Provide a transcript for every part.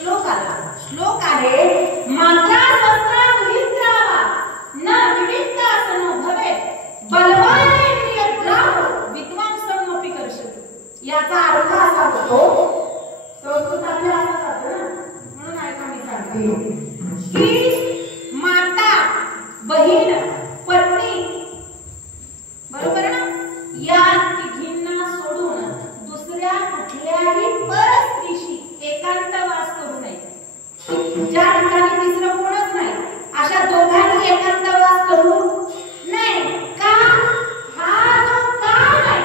श्लोक आला. श्लोक आहे मात्रा शस्त्रा विद्रावा न विविक्तासनो भवे बलवानेन्द्रियग्राहो विद्वांसमपि कर्षति. याचा अर्थ असा होतो, संस्कृतातला असा होतो ना, म्हणून ऐका मी सांगते की माता, बहीण, पत्नी, बरोबर ना, या तिघींना सोडून दुसऱ्या कुठल्याही परस्त्रीशी एकांतवास करू नये. ज्या ठिकाणी तिसरं कोणच नाही अशा दोघांनी एकांतवास करू नये. का? हा जो काळ आहे,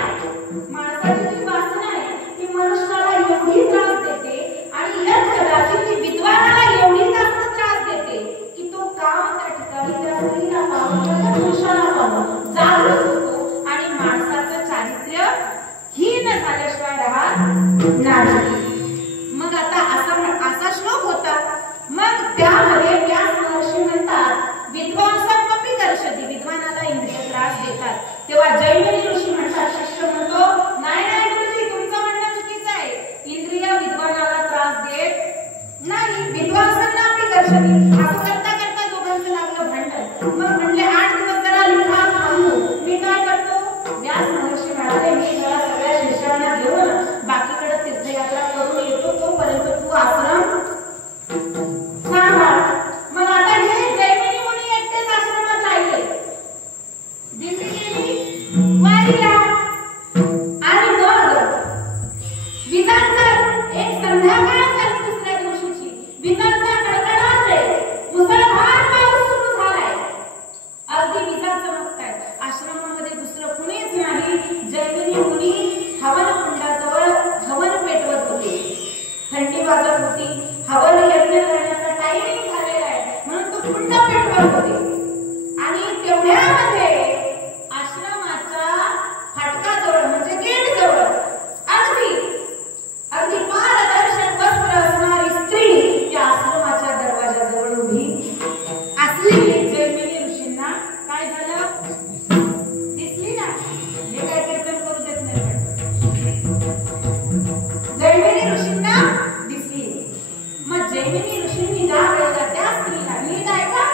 माणसाची जी वासना आहे ती मनुष्याला एवढी त्रास देते आणि या कदाचित ती विद्वानाला एवढी जास्त त्रास देते की तो काम त्या ठिकाणी त्या स्त्रीला पाहून त्या पुरुषाला पाहून जागृत होतो आणि माणसाचं चारित्र्य हीन झाल्याशिवाय राहत नाही. मग आता असा श्लोक होता. मग त्यामध्ये व्यास महर्षी म्हणतात विद्वांसमपि कर्षति, विद्वानाला इंद्रिय त्रास देतात. तेव्हा जैमिनी ऋषी म्हणतात, शिष्य म्हणतो नाही नाही गुरुजी, तुमचं म्हणणं चुकीचं आहे. इंद्रिय विद्वानाला त्रास देत नाही, विद्वांसमपि कर्षति. असं करता करता दोघांचं लागलं भांडण. मग म्हणले 8 दिवस जरा लिखा थांबू. मी काय करतो? व्यास महर्षी म्हणाले मी जरा सगळ्या शिष्यांना घेऊन बाकीकडे तीर्थयात्रा करून येतो, तोपर्यंत तू आश्रम सांभाळ. मग आता हे जैमिनी मुनी एकटेच आश्रमात राहिले. दिल्ली गेली वारीला आणि मग विजांचं एक संध्याकाळ झाली दुसऱ्या दिवशीची. विजांचा कडकडाट, मुसळधार पाऊस सुरू झालाय. अगदी विजा चमकतायत. आश्रमामध्ये दुसरं कुणीच नाही. जैमिनी मुनी हवन कुंडाजवळ हवन पेटवत होते. थंडी वाजत होती. हवन यज्ञ करण्याचा टायमिंग झालेला आहे म्हणून तो कुंड पेटवत होते. आणि तेवढ्यामध्ये आश्रमाच्या फाटकाजवळ म्हणजे गेट जवळ अगदी पारदर्शक वस्त्र असणारी स्त्री त्या आश्रमाच्या दरवाजाजवळ उभी असली. जैमिनी ऋषींना काय झालं? दिसली ना, हे काय कीर्तन करू देत नाही. जैमिनी ऋषींना दिसली. मग जैमिनी ऋषींनी ज्या वेळेला त्या स्त्रीला नीट ऐका,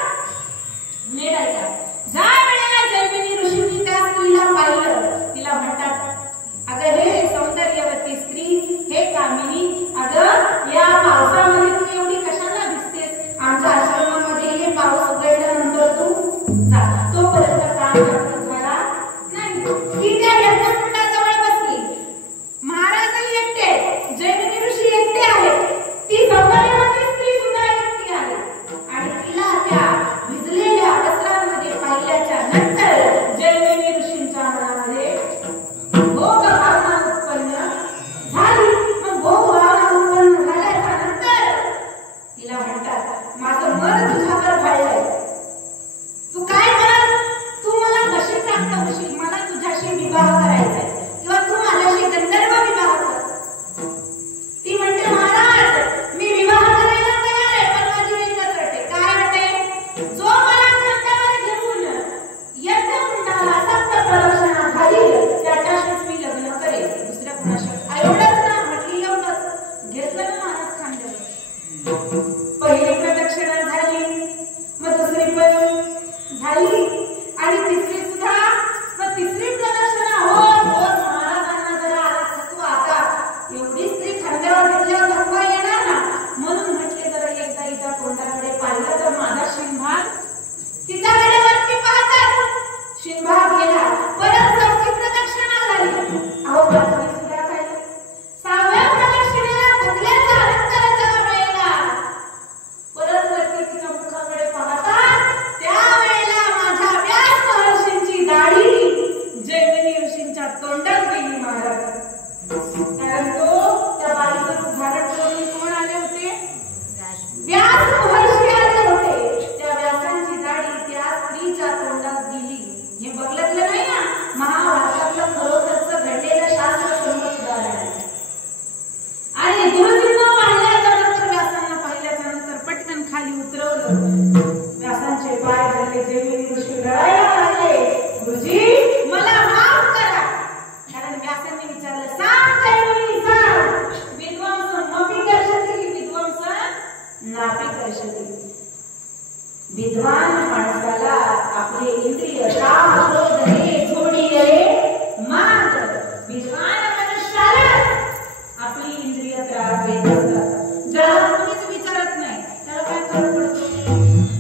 घेत असतात. ज्याला कोणीच विचारत नाही त्याला काय फरक पडतो,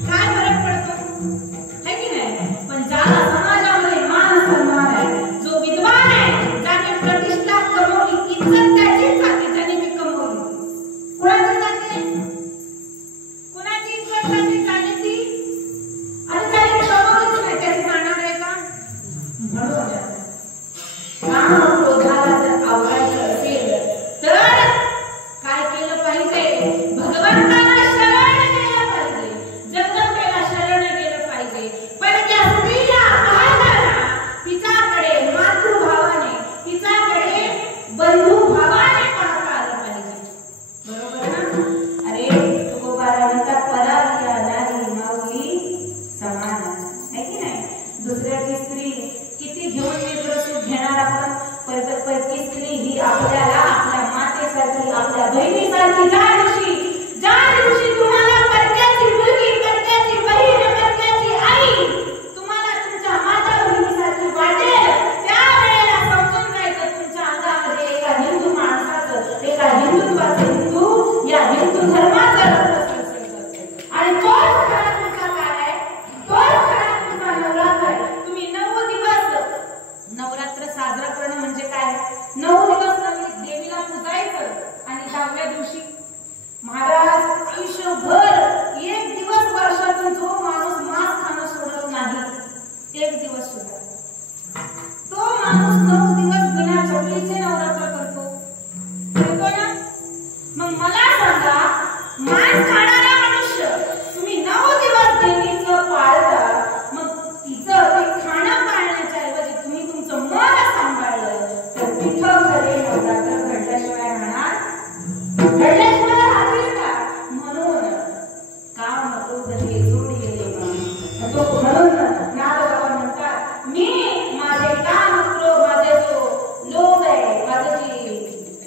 काय फरक पडतो है की नाही. पण ज्याला समाजामध्ये मान सन्मान आहे, जो विद्वान आहे, ज्याने प्रतिष्ठा कमवली, इज्जत त्याची जाते ज्याने ती कमवली. कोणाची जाते, कोणाची इज्जत जाते, ज्याने ती आणि ज्याने कमवलीच नाही त्याची जाणार आहे का. म्हणून काम क्रोधाला जर आवडायचं असेल तर काय केलं पाहिजे, भगवंताला शरण गेलं पाहिजे, जगदंबेला शरण गेलं पाहिजे. पण त्या स्त्रीला काय झाला, तिच्याकडे मातृभावाने, तिच्याकडे बंधुभावाने पाहता आलं पाहिजे. बरोबर ना. अरे तुकोबारा म्हणतात पराया नारी माऊली समान आहे की नाही. दुसऱ्याची स्त्री किती घेऊन नेत्रसूप घेणार आपण, परकी स्त्री ही आपल्याला आपल्या मातेसारखी, आपल्या बहिणीसारखी. ज्या दिवशी तुम्हाला परक्याची मुलगी, परक्याची बहीण, परक्याची आई तुम्हाला तुमच्या माता बहिणीसारखी वाटेल, त्यावेळेला समजून जायचं तुमच्या अंगामध्ये एका हिंदू माणसाचं, एका हिंदुत्वाचं, हिंदू या हिंदू धर्माचं रक्त सळसळतं. आणि तोच खरा तुमचा काय आहे, तोच खरा तुमचा नवरात्र आहे. तुम्ही 9 दिवस नवरात्र साजरा करणं म्हणजे काय, 9 दिवस देवीला पूजायचं आणि 10व्या दिवशी महाराज आयुष्यभर 1 दिवस वर्षातून जो माणूस मांस खाणं सोडत नाही, 1 दिवस सुद्धा, तो माणूस 9 दिवस बिना चपलीचे नवरात्र करतो ना. मग मला सांगा, मांस खाणारा मनुष्य तुम्ही 9 दिवस देवीचं पाळता, मग तिचं ते खाणं पाळण्याच्या ऐवजी तुम्ही तुमचं मन सांभाळलं तर तिथं खरे नवरात्र घडल्याशिवाय राहणार, घडल्याशिवाय राहतील का. म्हणून काम क्रोध हे जोड गेले म्हणून नारदबाबा म्हणतात, मी माझे काम क्रोध, माझे जो लोभ आहे, माझं जी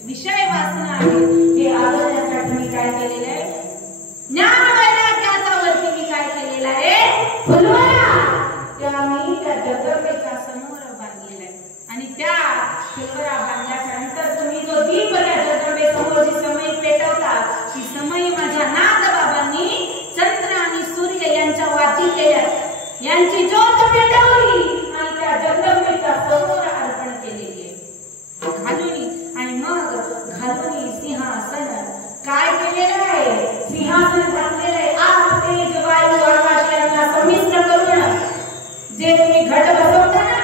विषय वासना आहे, हे आवडण्यासाठी मी काय केलेलं आहे, ज्ञान वैराग्याच्या वरती मी काय केलेलं आहे, फुलवारा तेव्हा मी त्या जगदंबेच्या समोर बांधलेला आहे. आणि त्या फुलवारा बांधल्याच्या नंतर तुम्ही जो दीप त्या जगदंबे समोर जी समई पेटवता, ती समई माझ्या नाथबाबांनी चंद्र आणि सूर्य यांच्या वाती केल्या, यांची ज्योत पेटवली आणि त्या जगदंबेच्या समोर अर्पण केलेली आहे घालूनी. आणि मग घालूनी सिंहासन काय केलेलं आहे, सिंहासन घातलेलं आहे. आग, तेज, वायू, आकाश यांना संमिश्र करून जे तुम्ही घट बसवता ना,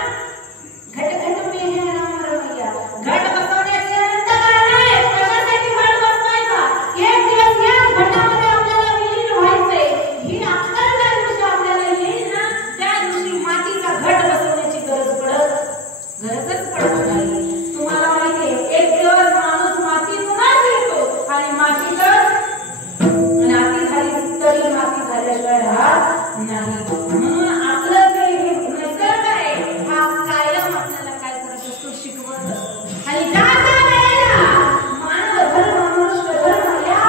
घट में है राम रमैया, घट बसवण्याचे अनंत कारण आहे. कशासाठी घट बसवायचा, 1 दिवस या घटामध्ये आपल्याला विलीन व्हायचंय. ही अक्कल ज्या दिवशी आपल्याला येईल ना, त्या दिवशी मातीचा घट बसवण्याची गरजच पडत नाही. तुम्हाला माहितीये, 1 दिवस माणूस मातीतूनच येतो आणि मातीतच नाती झाली तरी माती झाल्याशिवाय राहत नाही. म्हणून आपलं जे निसर्ग आहे हा कायम आपल्याला काय करत असतो, शिकवत असतो. आणि ज्या वेळेला मानव धर्म, मनुष्य धर्म या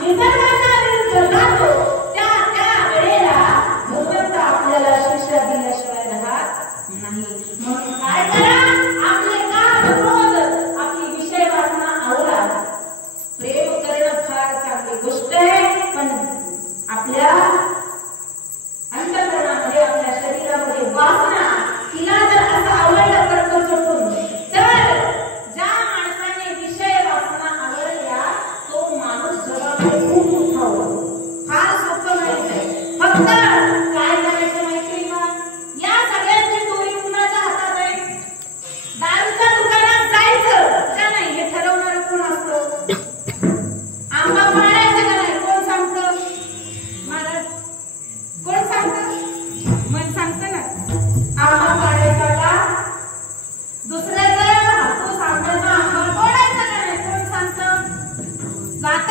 निसर्गाच्या विरुद्ध जातो, त्या वेळेला भगवंत आपल्याला शिक्षा दिल्याशिवाय राहत नाही. म्हणून काय करा, आपले काम क्रोध, आपली विषय वासना आवडा. प्रेम करणं फार चांगली गोष्ट आहे, पण आपल्या अंतःकरणामध्ये, आपल्या शरीरामध्ये वासना, तिला जर असं आवडलं कर्म चटून, तर ज्या माणसाने विषय वासना आवडल्या तो माणूस जगामध्ये खूप मोठा होतो. फार सोपं नाही. फक्त काय करायचं माहिती का, या सगळ्यांची दोरी कुणाच्या हातात आहे, दारूच्या दुकानात जायचं का नाही हे ठरवणारं कोण असतं, आंबा पाडायचा का नाही कोण सांगतं, महाराज कोण सांगतं, मन सांगतं ना. आंबा पाडायचा का, दुसऱ्याचा हापूस आंब्याचा आंबा तोडायचा का नाही कोण सांगतं, जात